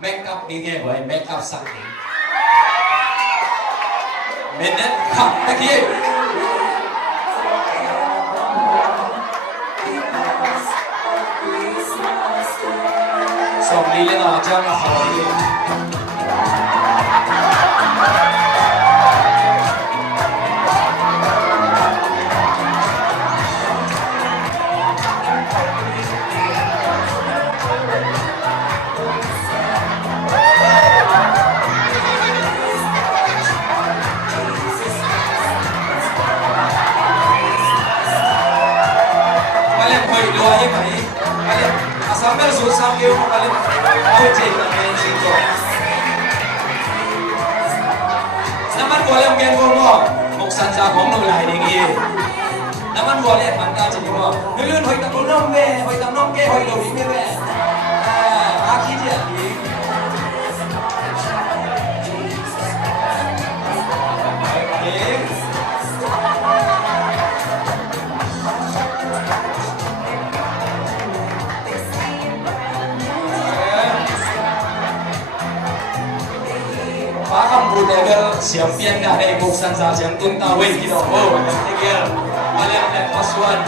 make up đi nghe gọi make up sắc đi mình đấy không cái kia xong đi lên ở trong hỏi đi Dua ye mai, kalian asal susah kau kalian kau ceklah main singko. Naman kalian main bomo, muksan sa kong nung lai dingi. Naman kalian mantap jadi bomo. Dulu hoi tak nom be, hoi tak nom ke, hoi lobi be. Akhir jadi. Pakam budaya siapian dah dari buksan saja yang tuntawin gitu. Oh, yang tiga, kalian ada pasuan.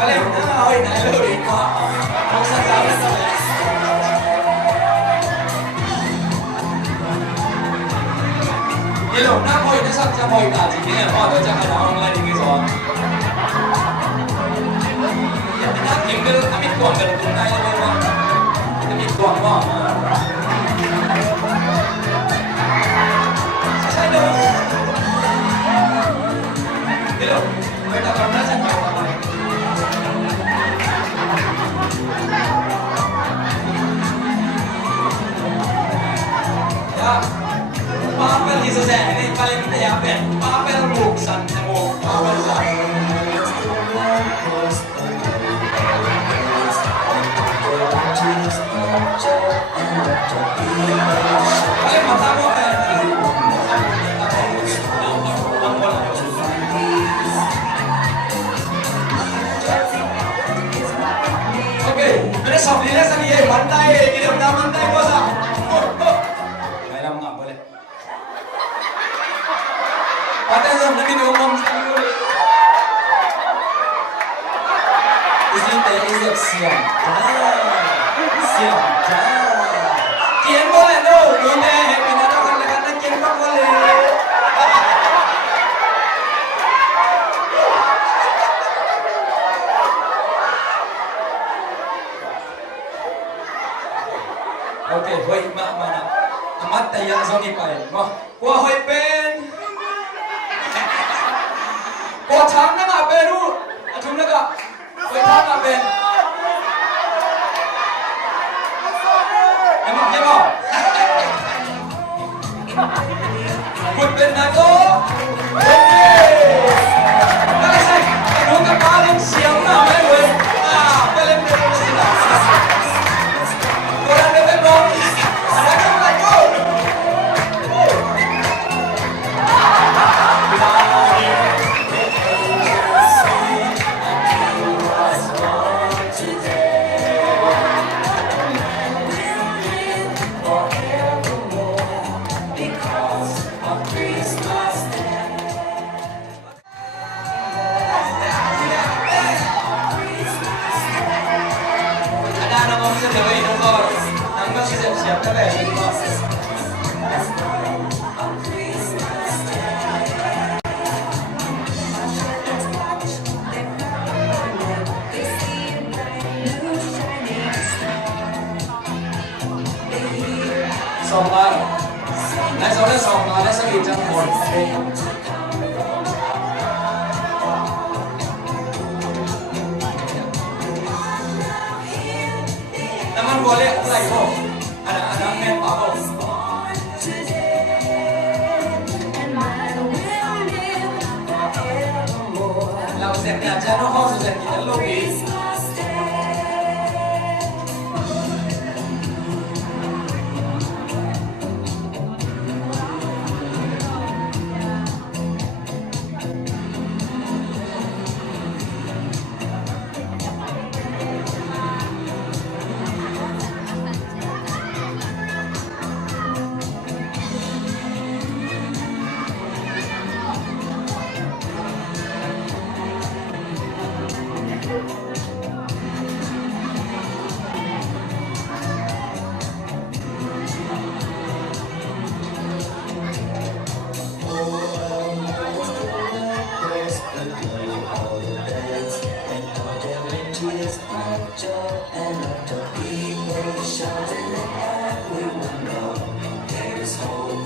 Kalian oi nak lori kok. Buksan saja. Hello, nak kau ini sahaja kau ini aja ni, apa tu jangan ada orang lain gitu. Ya, nak tinggal kami tuan bertunai lepas, kami tuan mah. Saya dah. Hello, kita pernah jangan apa. Ya. Papel di sana ini paling kita ya papel buksan semua papel sana. Paling mata mau apa? Oke, ada sabdilnya sendiri mantai, kita udah mantai kosa. Ada yang nanti diomong sekali. Di sini teh isep siang, siang, kian boleh no, ini kita akan lekatkan kian tak boleh. Oke, hoi mak mana? Amat tayang zongi pai, wah, wah hoi pen. Kau cang nak apa tu? Acung nak apa? Kau cang apa? Emang apa? Kau benar tu? Kalau saya, kau nak paling siang nak apa? Paling benar. Kau nak apa? Ada yang lagi? Siap tak ada semua. Somai, nãy giờ đã xong rồi, đã xác định trong một. Naman boleh apply kok. Ada main apa? Lalu saya belajar no khusus yang kita logis.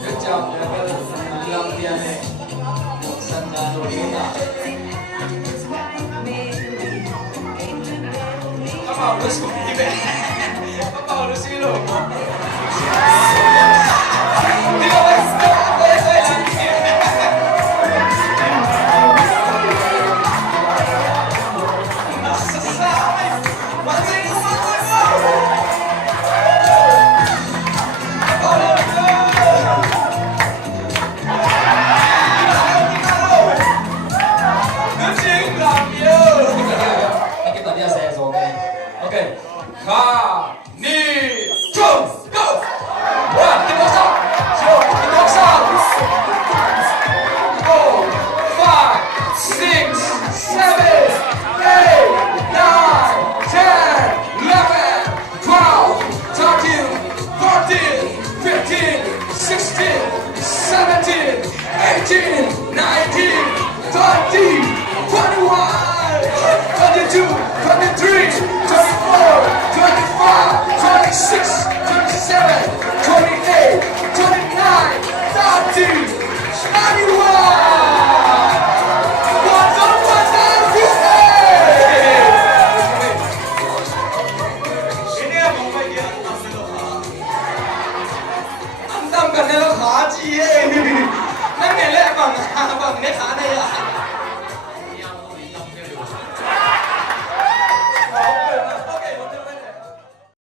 rất chậm làm tiền này sân ra nổi tiếng à các bạn nó xuống đi về các bạn nó xin lỗi đi đâu vậy tôi làm gì Khả Ni Trung Go! One, get those up! Two, get those up! 4, 5, 6, 7, 8, 9, 10, 11, 12, 13, 14, 15, 16, 17, 18, 19, 20, 21, 22, 23, 24, 25, 26, 27, 28, 29, 30, 31! What's up, what's up, anh Tâm cần đây là khó gì ấy